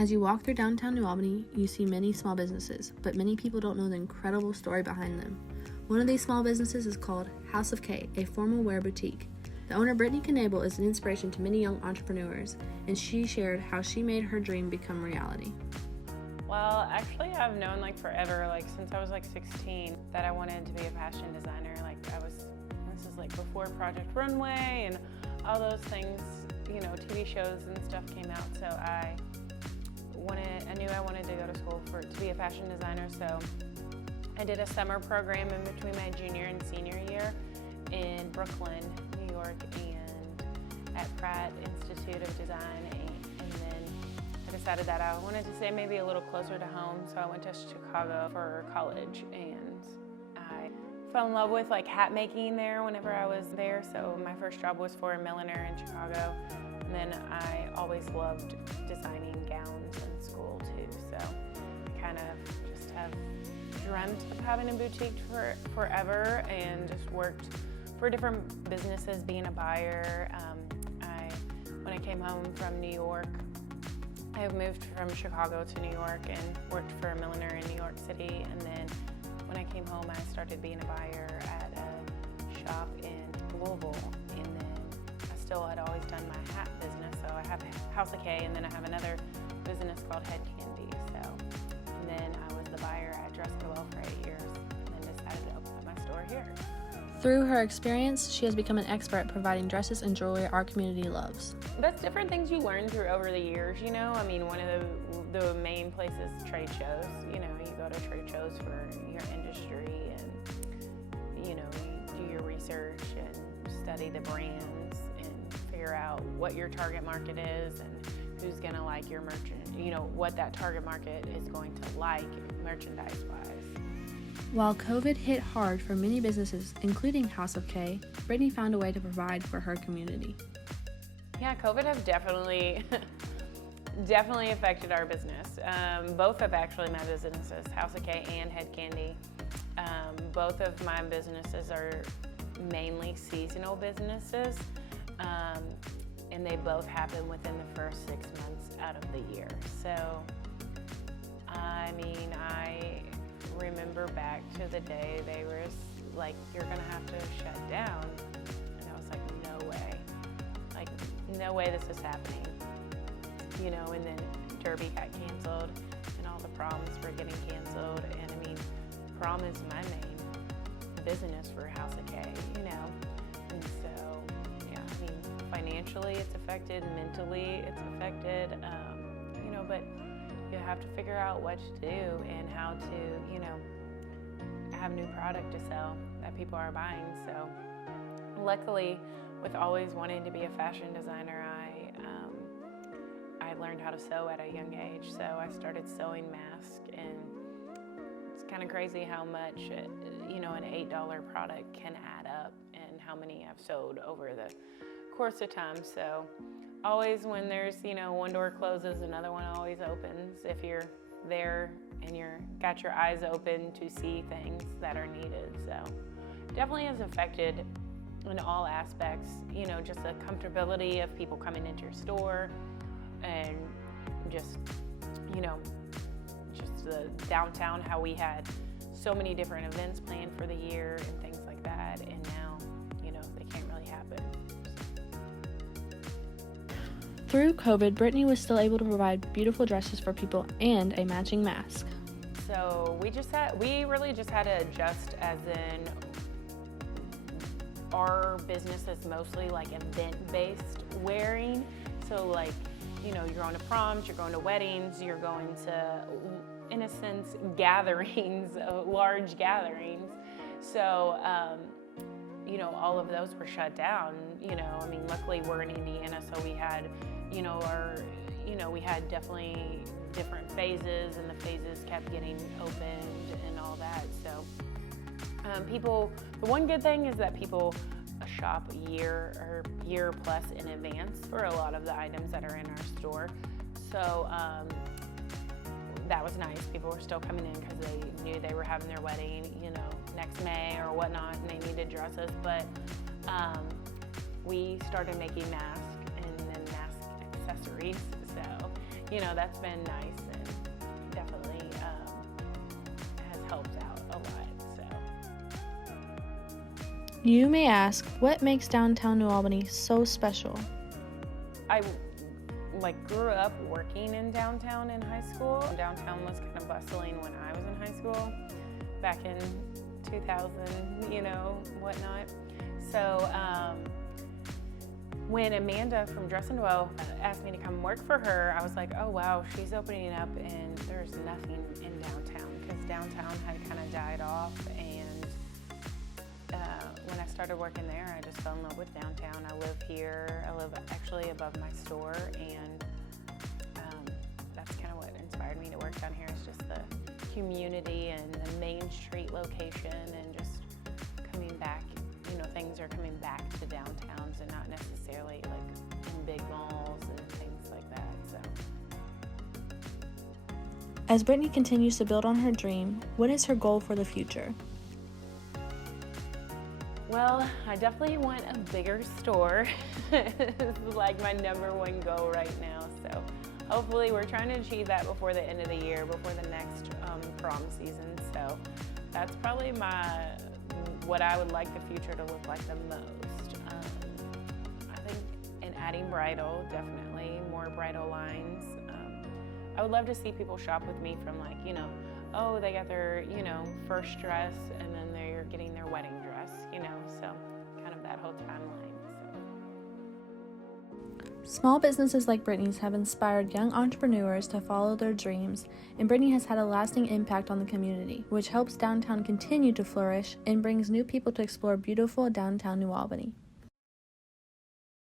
As you walk through downtown New Albany, you see many small businesses, but many people don't know the incredible story behind them. One of these small businesses is called House of K, a formal wear boutique. The owner, Brittany Knable, is an inspiration to many young entrepreneurs, and she shared how she made her dream become reality. Well, actually, I've known forever, since I was 16, that I wanted to be a fashion designer. This is before Project Runway and all those things, TV shows and stuff came out. So I knew I wanted to go to school to be a fashion designer. So I did a summer program in between my junior and senior year in Brooklyn, New York, and at Pratt Institute of Design. And then I decided that I wanted to stay maybe a little closer to home, so I went to Chicago for college, and I fell in love with hat making there whenever I was there. So my first job was for a milliner in Chicago, and then I always loved designing gowns in school too. So kind of just have dreamt of having a boutique forever, and just worked for different businesses being a buyer. When I came home from New York, I moved from Chicago to New York and worked for a milliner in New York City. And then when I came home, I started being a buyer at a shop in Louisville. And then I still had always done my hat business. So I have House of K, and then I have another business called Head Candy. And then I was the buyer at Dress Well for 8 years, and then decided to open up my store here. Through her experience, she has become an expert at providing dresses and jewelry our community loves. That's different things you learn through over the years, one of the main places, trade shows. You go to trade shows for your industry, and, you do your research and study the brands and figure out what your target market is and who's gonna like your what that target market is going to like merchandise-wise. While COVID hit hard for many businesses, including House of K, Brittany found a way to provide for her community. Yeah, COVID has definitely affected our business. Both of actually my businesses, House of K and Head Candy. Both of my businesses are mainly seasonal businesses, and they both happen within the first 6 months out of the year. So, I remember back to the day they were like, you're gonna have to shut down. And I was like, no way this is happening. And then Derby got canceled, and all the proms were getting canceled. And prom is my main business for House of K, And so, yeah, financially it's affected, mentally it's affected, but you have to figure out what to do and how to, have new product to sell that people are buying. So luckily, with always wanting to be a fashion designer, I learned how to sew at a young age. So I started sewing masks, and it's kind of crazy how much, an $8 product can add up, and how many I've sewed over the course of time. So always when there's, one door closes, another one always opens. If you're there and got your eyes open to see things that are needed. So definitely has affected in all aspects, just the comfortability of people coming into your store, and just, just the downtown, how we had so many different events planned for the year and things like that. And now, they can't really happen. Through COVID, Brittany was still able to provide beautiful dresses for people and a matching mask. So we really just had to adjust, as in our business is mostly event-based wearing. So you're going to proms, you're going to weddings, you're going to, in a sense, gatherings, large gatherings. So, all of those were shut down. Luckily we're in Indiana, so we had, we had definitely different phases, and the phases kept getting opened and all that. So, the one good thing is that people shop a year plus in advance for a lot of the items that are in our store. So that was nice. People were still coming in because they knew they were having their wedding, next May or whatnot, and they needed dresses. But we started making masks and then mask accessories. So that's been nice and definitely has helped out a lot. So You may ask, what makes downtown New Albany so special? I grew up working in downtown in high school. Downtown was kind of bustling when I was in high school, back in 2000, whatnot. So when Amanda from Dress and Dwell asked me to come work for her, I was like, oh wow, she's opening up and there's nothing in downtown, because downtown had kind of died off. And when I started working there, I just fell in love with downtown. I live here. I live actually above my store, and that's kind of what inspired me to work down here. Is just the community and the Main Street location, and just coming back. Things are coming back to downtowns and not necessarily like in big malls and things like that. So, As Brittany continues to build on her dream, what is her goal for the future? well, I definitely want a bigger store. It's like my number one goal right now. So hopefully we're trying to achieve that before the end of the year, before the next prom season. So that's probably what I would like the future to look like the most. I think in adding bridal, definitely more bridal lines. I would love to see people shop with me from they got their, first dress and then they're getting their wedding dress, so kind of that whole timeline. Small businesses like Brittany's have inspired young entrepreneurs to follow their dreams, and Brittany has had a lasting impact on the community, which helps downtown continue to flourish and brings new people to explore beautiful downtown New Albany.